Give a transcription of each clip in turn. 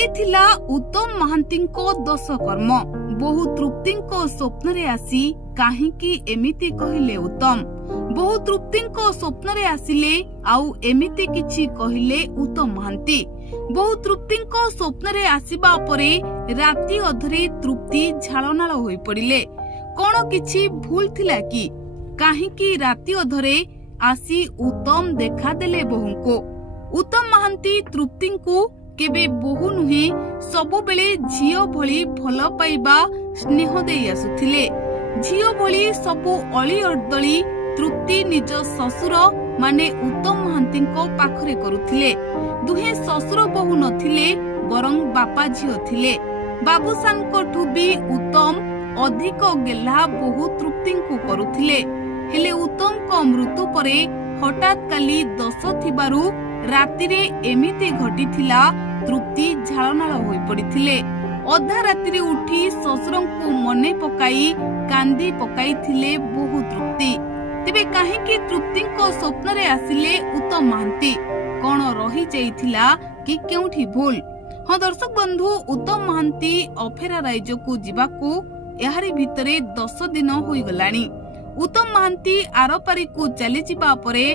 ଚାଲିଥିଲା ଉତ୍ତମ ମହାନ୍ତିଙ୍କ ଦଶ କର୍ମ। ବହୁ ତୃପ୍ତିଙ୍କ ସ୍ୱପ୍ନରେ ଆସି କାହିଁକି ଏମିତି କହିଲେ ଉତ୍ତମ? ବହୁ ତୃପ୍ତିଙ୍କ ସ୍ୱପ୍ନରେ ଆସିଲେ ଆଉ ଏମିତି କିଛି କହିଲେ ଉତ୍ତମ ମହାନ୍ତି। ବହୁ ତୃପ୍ତିଙ୍କ ସ୍ୱପ୍ନରେ ଆସିବା ପରେ ରାତି ଅଧରେ ତୃପ୍ତି ଝାଳନାଳ ହୋଇ ପଡିଲେ। କଣ କିଛି ଭୁଲ ଥିଲା କି? କାହିଁକି ରାତି ଅଧରେ ଆସି ଉତ୍ତମ ଦେଖାଦେଲେ ବୋହୂଙ୍କୁ? ଉତ୍ତମ ମହାନ୍ତି ତୃପ୍ତିଙ୍କୁ କେବେ ବୋହୂ ନୁହେଁ, ସବୁବେଳେ ଝିଅ ଭଳି ଭଲ ପାଇବା ସ୍ନେହ ଦେଇ ଆସୁଥିଲେ। ଝିଅ ଭଳି ସବୁ ଅଳି ଅର୍ଦଳି ତୃପ୍ତି ନିଜ ଶ୍ୱଶୁର ମାନେ ଉତ୍ତମ ମହାନ୍ତିଙ୍କ ପାଖରେ କରୁଥିଲେ। ଦୁହେଁ ଶ୍ୱଶୁର ବୋହୂ ନଥିଲେ, ବରଂ ବାପା ଝିଅ ଥିଲେ। ବାବୁସାନଙ୍କଠୁ ବି ଉତ୍ତମ ଅଧିକ ଗେହ୍ଲା ବୋହୂ ତୃପ୍ତିଙ୍କୁ କରୁଥିଲେ। ହେଲେ ଉତ୍ତମଙ୍କ ମୃତ୍ୟୁ ପରେ ହଠାତ୍ କାଲି ଦୋଷ ଥିବାରୁ ରାତିରେ ଏମିତି ଘଟିଥିଲା। ତୃପ୍ତି ଝାଳନାଳ ହୋଇ ପଡିଥିଲେ। ଅଧା ରାତିରେ ଉଠି ଶ୍ୱଶୁରଙ୍କୁ ମନେ ପକାଇ କାନ୍ଦି ପକାଇଥିଲେ ବୋହୂ ତୃପ୍ତି। ତେବେ କାହିଁକି ତୃପ୍ତିଙ୍କ ସ୍ୱପ୍ନରେ ଆସିଲେ ଉତ୍ତମ ମହାନ୍ତି? କଣ ରହିଯାଇଥିଲା କି କେଉଁଠି ଭୁଲ? ହଁ ଦର୍ଶକ ବନ୍ଧୁ, ଉତ୍ତମ ମହାନ୍ତି ଅଫେରା ରାଇଜକୁ ଯିବାକୁ ଏହାରି ଭିତରେ 10 ଦିନ ହୋଇଗଲାଣି। ଉତ୍ତମ ମହାନ୍ତି ଆରପାରିକୁ ଚାଲିଯିବା ପରେ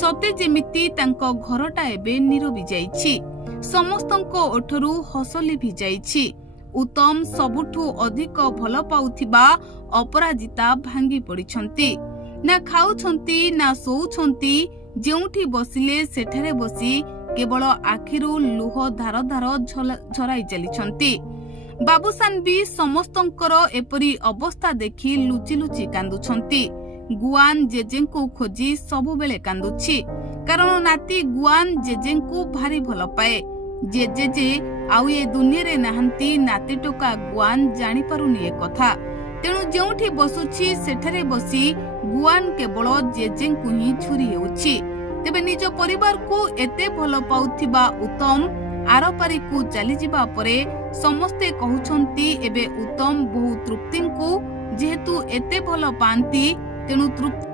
ସତେ ଯେମିତି ତାଙ୍କ ଘରଟା ଏବେ ନିରବି ଯାଇଛି। ସମସ୍ତଙ୍କ ଓଠରୁ ହସ ଲିଭି ଯାଇଛି। ଉତ୍ତମ ସବୁଠୁ ଅଧିକ ଭଲ ପାଉଥିବା ଅପରାଜିତା ଭାଙ୍ଗି ପଡିଛନ୍ତି। ନା ଖାଉଛନ୍ତି ନା ଶୋଉଛନ୍ତି, ଯେଉଁଠି ବସିଲେ ସେଠାରେ ବସି କେବଳ ଆଖିରୁ ଲୁହ ଧାର ଧାର ଝରାଇ ଚାଲିଛନ୍ତି। ବାବୁସାନ ବି ସମସ୍ତଙ୍କର ଏପରି ଅବସ୍ଥା ଦେଖି ଲୁଚି ଲୁଚି କାନ୍ଦୁଛନ୍ତି। ଗୁଆନ ଜେଜେଙ୍କୁ ଖୋଜି ସବୁବେଳେ କାନ୍ଦୁଛି, କାରଣ ନାତି ଗୁଆନ ଜେଜେଙ୍କୁ ଭାରି ଭଲ ପାଏ। ଜେଜେ ଯେ ଆଉ ଏ ଦୁନିଆରେ ନାହାନ୍ତି, ନାତି ଟୋକା ଗୁଆନ ଜାଣିପାରୁନି ଏ କଥା। ତେଣୁ ଯେଉଁଠି ବସୁଛି ସେଠାରେ ବସି ଗୁଆନ କେବଳ ଜେଜେଙ୍କୁ ହିଁ ଝୁରି ହେଉଛି। ତେବେ ନିଜ ପରିବାରକୁ ଏତେ ଭଲ ପାଉଥିବା ଉତ୍ତମ ଆରପାରିକୁ ଚାଲିଯିବା ପରେ ସମସ୍ତେ କହୁଛନ୍ତି ଏବେ ଉତ୍ତମ ବହୁ ତୃପ୍ତିଙ୍କୁ ଯେହେତୁ ଏତେ ଭଲ ପାଆନ୍ତି, ତେଣୁ ତୃପ୍ତି